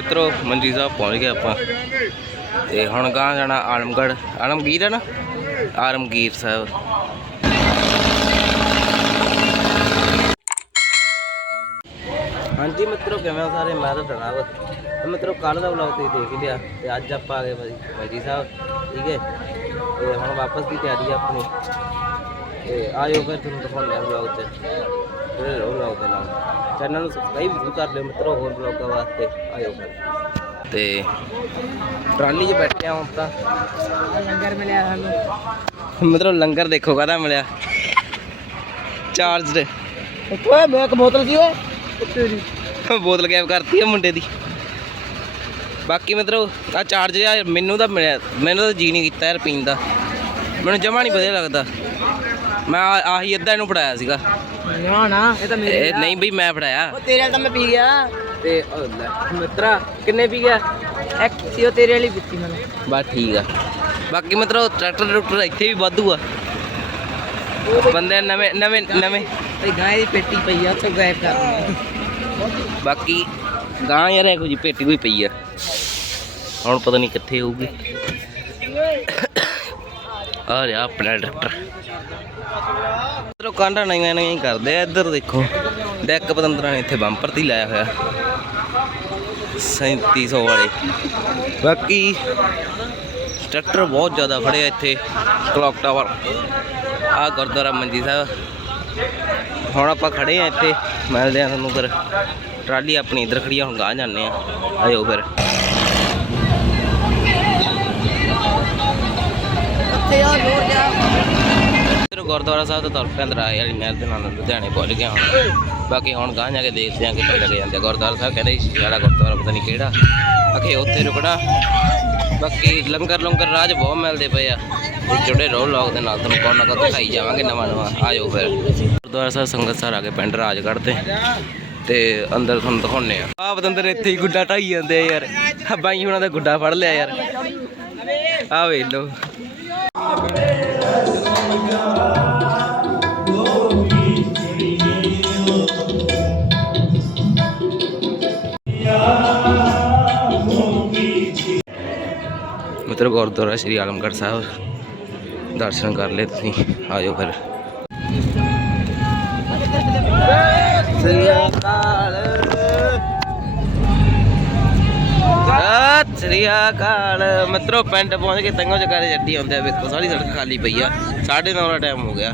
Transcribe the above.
ਮਿੱਤਰੋ, ਮੰਜੀ ਸਾਹਿਬ ਪਹੁੰਚ ਗਏ ਆਪਾਂ। ਤੇ ਹੁਣ ਗਾਂ ਜਾਣਾ ਆਲਮਗੜ੍ਹ। ਆਲਮਗੀਰ ਹੈ ਨਾ? ਆਲਮਗੀਰ ਸਾਹਿਬ। ਹਾਂਜੀ ਮਿੱਤਰੋ, ਕਿਵੇਂ ਹੋ ਸਾਰੇ? ਮੈਂ ਤਾਂ ਡਰਾਵ ਤੇ ਮਿੱਤਰੋ ਕੱਲ ਦਾ ਵਲੌਗ ਤੁਸੀਂ ਦੇਖ ਹੀ ਲਿਆ ਤੇ ਅੱਜ ਆਪਾਂ ਆ ਗਏ ਭਾਜੀ ਸਾਹਿਬ, ਠੀਕ ਹੈ? ਤੇ ਹੁਣ ਵਾਪਸ ਦੀ ਤਿਆਰੀ ਆ ਆਪਣੀ। ਤੇ ਆਇਓ ਫਿਰ ਤੁਹਾਨੂੰ ਦਿਖਾਉਂਦੇ ਆ ਵਲੌਗ 'ਚ। ਜਿਹੜੇ ਰਹੋ ਵਲੌਗ ਦੇ ਨਾਲ। ਚੈਨਲ ਨੂੰ ਸਬਸਕ੍ਰਾਈਬ ਜ਼ਰੂਰ ਕਰ ਲਿਓ ਮਿੱਤਰੋ ਹੋਰ ਵਲੌਗਾਂ ਵਾਸਤੇ ਆਇਓ ਫਿਰ। ਤੇ ਟਰਾਲੀ 'ਚ ਬੈਠੇ ਆ ਹੁਣ ਤਾਂ। ਲੰਗਰ ਮਿਲਿਆ ਸਾਨੂੰ। ਮਿੱਤਰੋ ਲੰਗਰ ਦੇਖੋ ਕਾਹਦਾ ਮਿਲਿਆ। ਚਾਰਜਡ ਓਏ ਮੈਂ ਇੱਕ ਬੋਤਲ ਸੀ ਓਏ। ਤੇਰੀ ਬੋਤਲ ਗਾਇਬ ਕਰਤੀ ਆ ਮੁੰਡੇ ਦੀ। ਬਾਕੀ ਮਿੱਤਰੋ ਆ ਚਾਰਜ ਆ ਮੈਨੂੰ ਤਾਂ ਮਿਲਿਆ ਮੈਨੂੰ ਤਾਂ ਜੀ ਨਹੀਂ ਕੀਤਾ ਯਾਰ ਪੀਣ ਦਾ। ਮੈਨੂੰ ਜਮਾ ਨਹੀਂ ਵਧੀਆ ਲੱਗਦਾ। ਮੈਂ ਆ- ਆਹੀ ਅੱਧਾ ਇਹਨੂੰ ਫੜਾਇਆ ਸੀਗਾ। ਨਾ ਨਾ ਇਹ ਤਾਂ ਮੇਰੇ ਇਹ ਨਹੀਂ ਬਈ ਮੈਂ ਫੜਾਇਆ। ਉਹ ਤੇਰੇ ਵਾਲਾ ਤਾਂ ਮੈਂ ਪੀ ਗਿਆ। ਤੇ ਉਹ ਲੈ, ਮਿੱਤਰਾ ਕਿੰਨੇ ਪੀ ਗਿਆ? ਇੱਕ ਸੀ ਉਹ ਤੇਰੇ ਵਾਲੀ ਪੀਤੀ ਮੈਨੂੰ। ਬਸ ਠੀਕ ਆ। ਬਾਕੀ ਮਿੱਤਰੋ ਟਰੈਕਟਰ ਟਰੂਕਟਰ ਇੱਥੇ ਵੀ ਵਾਧੂ ਆ। ਬੰਦੇ ਨਵੇਂ ਨਵੇਂ ਨਵੇਂ। ਤੇ ਗਾਂ ਦੀ ਪੇਟੀ ਪਈ ਆ ਉੱਥੇ ਗਾਇਬ ਕਰ ਦਿੰਦੇ ਬਾਕੀ ਗਾਂ ਯਾਰ ਇਹੋ ਜੀ ਪੇਟੀ ਕੋਈ ਪਈ ਆ। ਹੁਣ ਪਤਾ ਨਹੀਂ ਕਿੱਥੇ ਹੋਊਗੀ। ਆ ਰਿਹਾ ਆਪਣਾ ਟਰੈਕਟਰ ਇਧਰੋਂ ਕਾਂਡਾ ਨਵੀਆਂ ਨਵੀਆਂ ਹੀ ਕਰਦੇ ਆ, ਇੱਧਰ ਦੇਖੋ। ਡੈਕ ਪਤੰਦਰਾਂ ਨੇ ਇੱਥੇ ਬੰਪਰ ਤੇ ਹੀ ਲਾਇਆ ਹੋਇਆ। 3700 ਵਾਲੇ। ਬਾਕੀ ਟਰੈਕਟਰ ਬਹੁਤ ਜ਼ਿਆਦਾ ਖੜੇ ਆ ਇੱਥੇ, ਕਲੌਕ ਟਾਵਰ। ਆ ਗੁਰਦੁਆਰਾ ਮੰਜੀ ਸਾਹਿਬ। ਹੁਣ ਆਪਾਂ ਖੜੇ ਆ ਇੱਥੇ, ਮਿਲਦੇ ਆ ਤੁਹਾਨੂੰ ਫਿਰ। ਟਰਾਲੀ ਆਪਣੀ ਇੱਧਰ ਖੜੀ ਆ, ਹੁਣ ਗਾਹ ਜਾਂਦੇ ਆ। ਆਇਓ ਫਿਰ। ਉੱਥੇ ਆ ਲੋੜ ਜਾ ਇੱਧਰ ਗੁਰਦੁਆਰਾ ਸਾਹਿਬ ਤੋਂ ਤੁਰ ਪਏ ਵਾਲੀ ਮਹਿਲ ਦੇ ਨਾਲ ਲੁਧਿਆਣੇ ਪਹੁੰਚ ਗਿਆ ਹੁਣ। ਬਾਕੀ ਹੁਣ ਗਾਂ ਜਾ ਕੇ ਦੇਖਦੇ ਆ ਕਿੱਥੇ ਲੱਗੇ ਜਾਂਦੇ ਗੁਰਦੁਆਰਾ ਸਾਹਿਬ ਕਹਿੰਦੇ ਸੀ ਜਿਹੜਾ ਗੁਰਦੁਆਰਾ ਪਤਾ ਨਹੀਂ ਕਿਹੜਾ। ਅਖੇ ਉੱਥੇ ਰੁਕਣਾ। ਬਾਕੀ ਲੰਗਰ ਲੰਗਰ ਰਾਜ ਬਹੁਤ ਮਿਲਦੇ ਪਏ ਆ। ਜੁੜੇ ਰਹੋ ਲੋਕ ਦੇ ਨਾਲ, ਤੁਹਾਨੂੰ ਕੋਈ ਨਾ ਕੋਈ ਦਿਖਾਈ ਜਾਵਾਂਗੇ, ਨਵਾਂ ਨਵਾਂ। ਆਇਓ ਫਿਰ। ਗੁਰਦੁਆਰਾ ਸਾਹਿਬ ਸੰਗਤਸਰ ਆ ਕੇ ਪਿੰਡ ਰਾਜਗੜ੍ਹ ਤੇ। ਤੇ ਅੰਦਰ ਤੁਹਾਨੂੰ ਦਿਖਾਉਣੇ ਆ ਆਹ ਬਤੰਦਰ ਇੱਥੇ ਹੀ ਗੁੱਡਾ ਢਾਈ ਜਾਂਦੇ ਆ ਯਾਰ। ਬਾਈ ਉਹਨਾਂ ਦਾ ਗੁੱਡਾ ਫੜ ਲਿਆ ਯਾਰ। ਆ ਵੇਖ ਲਓ। ਮਿੱਤਰ ਗੁਰਦੁਆਰਾ ਸ੍ਰੀ ਆਲਮਗੜ੍ਹ ਸਾਹਿਬ ਦਰਸ਼ਨ ਕਰ ਲਏ ਤੁਸੀਂ ਆਜੋ ਫਿਰ। ਸ੍ਰੀ ਅਕਾਲ। ਸ੍ਰੀ ਅਕਾਲ। ਮਿੱਤਰੋ, ਪਿੰਡ ਪਹੁੰਚ ਕੇ ਤੰਗੋ ਜਗਾਰੇ ਜੱਟੀ ਆਉਂਦੇ ਆ? ਵੇਖੋ, ਸਾਰੀ ਸੜਕ ਖਾਲੀ ਪਈ ਆ। 9:30 ਦਾ ਟਾਈਮ ਹੋ ਗਿਆ।